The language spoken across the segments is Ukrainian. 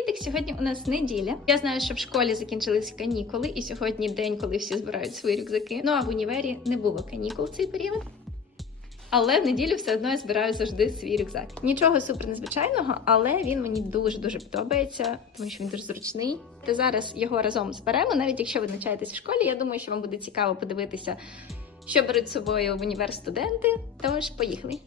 Привітик! Сьогодні у нас неділя. Я знаю, що в школі закінчились канікули, і сьогодні день, коли всі збирають свої рюкзаки. Ну а в універі не було канікул в цей період. Але в неділю все одно я збираю завжди свій рюкзак. Нічого супер незвичайного, але він мені дуже дуже подобається, тому що він дуже зручний. Та зараз його разом зберемо. Навіть якщо ви навчаєтесь в школі, я думаю, що вам буде цікаво подивитися, що беруть з собою в універ студенти. Тож поїхали.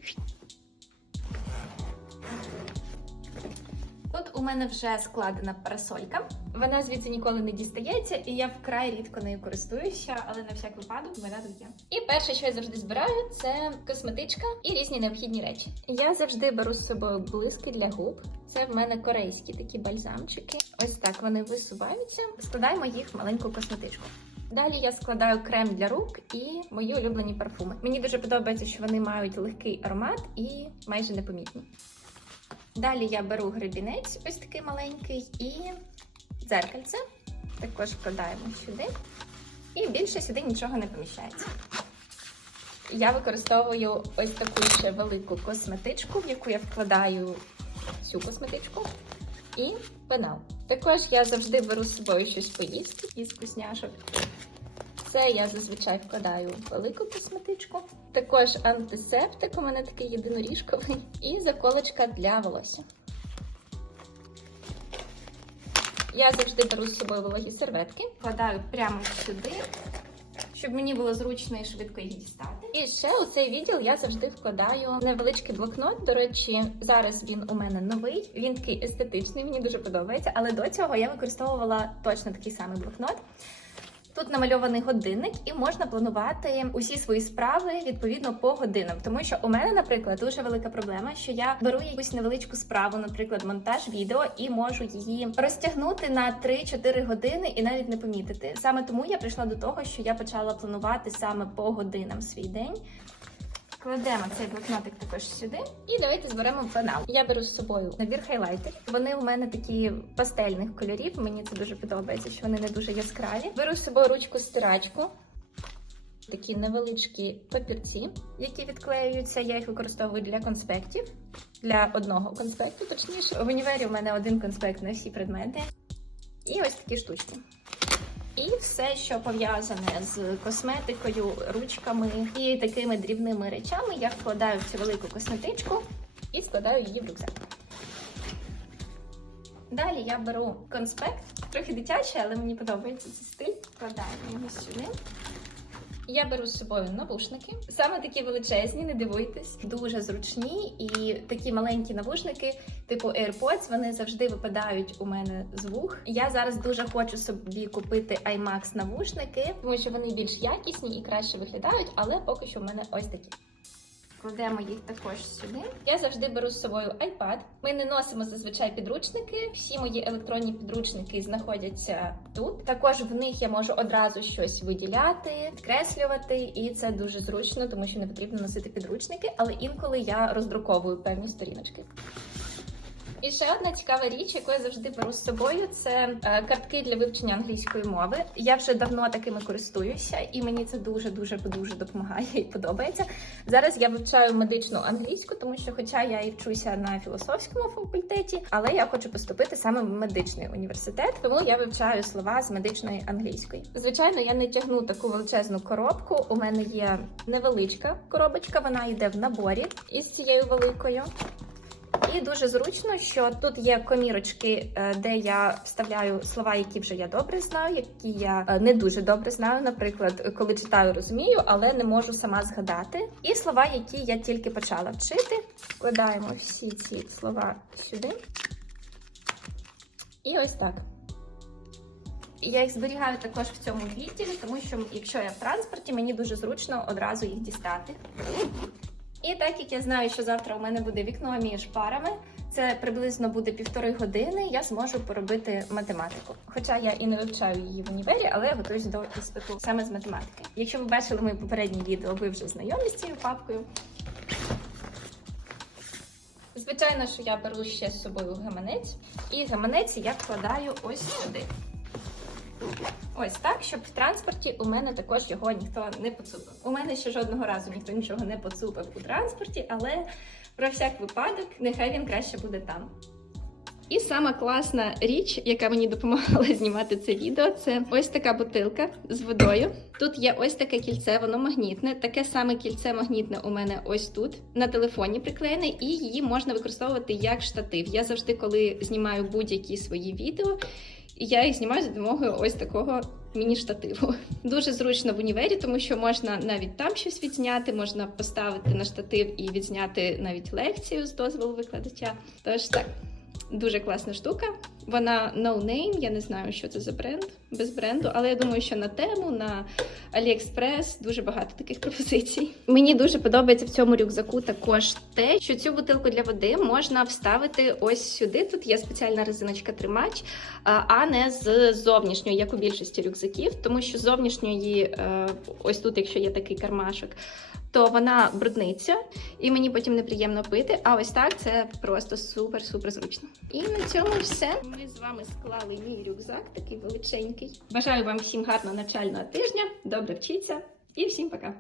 Мене вже складена парасолька. Вона звідси ніколи не дістається, і я вкрай рідко нею користуюся, але на всяк випадок вона тут є. І перше, що я завжди збираю, це косметичка і різні необхідні речі. Я завжди беру з собою блиски для губ. Це в мене корейські такі бальзамчики. Ось так вони висуваються. Складаємо їх в маленьку косметичку. Далі я складаю крем для рук і мої улюблені парфуми. Мені дуже подобається, що вони мають легкий аромат і майже непомітні. Далі я беру гребінець, ось такий маленький, і дзеркальце. Також вкладаємо сюди. І більше сюди нічого не поміщається. Я використовую ось таку ще велику косметичку, в яку я вкладаю цю косметичку і пенал. Також я завжди беру з собою щось поїсти із вкусняшок. Це я зазвичай вкладаю велику косметичку. Також антисептик у мене такий єдиноріжковий. І заколочка для волосся. Я завжди беру з собою вологі серветки, вкладаю прямо сюди, щоб мені було зручно і швидко їх дістати. І ще у цей відділ я завжди вкладаю невеличкий блокнот. До речі, зараз він у мене новий. Він такий естетичний, мені дуже подобається. Але до цього я використовувала точно такий самий блокнот. Тут намальований годинник, і можна планувати усі свої справи відповідно по годинам. Тому що у мене, наприклад, дуже велика проблема, що я беру якусь невеличку справу, наприклад, монтаж відео, і можу її розтягнути на 3-4 години і навіть не помітити. Саме тому я прийшла до того, що я почала планувати саме по годинам свій день. Кладемо цей блокнотик також сюди. І давайте зберемо пенал. Я беру з собою набір хайлайтерів. Вони у мене такі пастельних кольорів. Мені це дуже подобається, що вони не дуже яскраві. Беру з собою ручку стирачку. Такі невеличкі папірці, які відклеюються. Я їх використовую для конспектів. Для одного конспекту, точніше. В універі у мене один конспект на всі предмети. І ось такі штучки. І все, що пов'язане з косметикою, ручками і такими дрібними речами, я вкладаю в цю велику косметичку і складаю її в рюкзак. Далі я беру конспект, трохи дитячий, але мені подобається цей стиль. Вкладаю його сюди. Я беру з собою навушники. Саме такі величезні, не дивуйтесь, дуже зручні і такі маленькі навушники, типу AirPods, вони завжди випадають у мене з вух. Я зараз дуже хочу собі купити IMAX навушники, тому що вони більш якісні і краще виглядають, але поки що в мене ось такі. Кладемо їх також сюди. Я завжди беру з собою iPad. Ми не носимо зазвичай підручники. Всі мої електронні підручники знаходяться тут. Також в них я можу одразу щось виділяти, підкреслювати, і це дуже зручно, тому що не потрібно носити підручники, але інколи я роздруковую певні сторіночки. І ще одна цікава річ, яку я завжди беру з собою, це е, картки для вивчення англійської мови. Я вже давно такими користуюся, і мені це дуже дуже дуже допомагає і подобається. Зараз я вивчаю медичну англійську, тому що, хоча я і вчуся на філософському факультеті, але я хочу поступити саме в медичний університет, тому я вивчаю слова з медичної англійської. Звичайно, я не тягну таку величезну коробку. У мене є невеличка коробочка, вона йде в наборі із цією великою. І дуже зручно, що тут є комірочки, е, де я вставляю слова, які вже я добре знаю, які я е, не дуже добре знаю. Наприклад, коли читаю, розумію, але не можу сама згадати. І слова, які я тільки почала вчити. Вкладаємо всі ці слова сюди. І ось так. Я їх зберігаю також в цьому відділі, тому що якщо я в транспорті, мені дуже зручно одразу їх дістати. І так як я знаю, що завтра у мене буде вікно між парами, це приблизно буде півтори години. Я зможу поробити математику. Хоча я і не вивчаю її в універі, але я готуюсь до іспиту саме з математики. Якщо ви бачили мої попередні відео, ви вже знайомі з цією папкою. Звичайно, що я беру ще з собою гаманець, і гаманець я вкладаю ось сюди. Ось так, щоб в транспорті у мене також його ніхто не поцупив. У мене ще жодного разу ніхто нічого не поцупив у транспорті, але про всяк випадок, нехай він краще буде там. І сама класна річ, яка мені допомагала знімати це відео, це ось така бутилка з водою. Тут є ось таке кільце, воно магнітне. Таке саме кільце магнітне у мене ось тут на телефоні приклеєне, і її можна використовувати як штатив. Я завжди, коли знімаю будь-які свої відео, я їх знімаю за допомогою ось такого міні-штативу. Дуже зручно в універі, тому що можна навіть там щось відзняти, можна поставити на штатив і відзняти навіть лекцію з дозволу викладача. Тож так. Дуже класна штука. Вона no name, я не знаю, що це за бренд, без бренду, але я думаю, що на тему, на AliExpress дуже багато таких пропозицій. Мені дуже подобається в цьому рюкзаку також те, що цю бутилку для води можна вставити ось сюди. Тут є спеціальна резиночка тримач, а не з зовнішньої, як у більшості рюкзаків, тому що зовнішньої, е, ось тут, якщо є такий кармашок, то вона брудниться, і мені потім неприємно пити. А ось так це просто супер-супер зручно. І на цьому все. Ми з вами склали мій рюкзак, такий величенький. Бажаю вам всім гарного навчального тижня, добре вчіться і всім пока!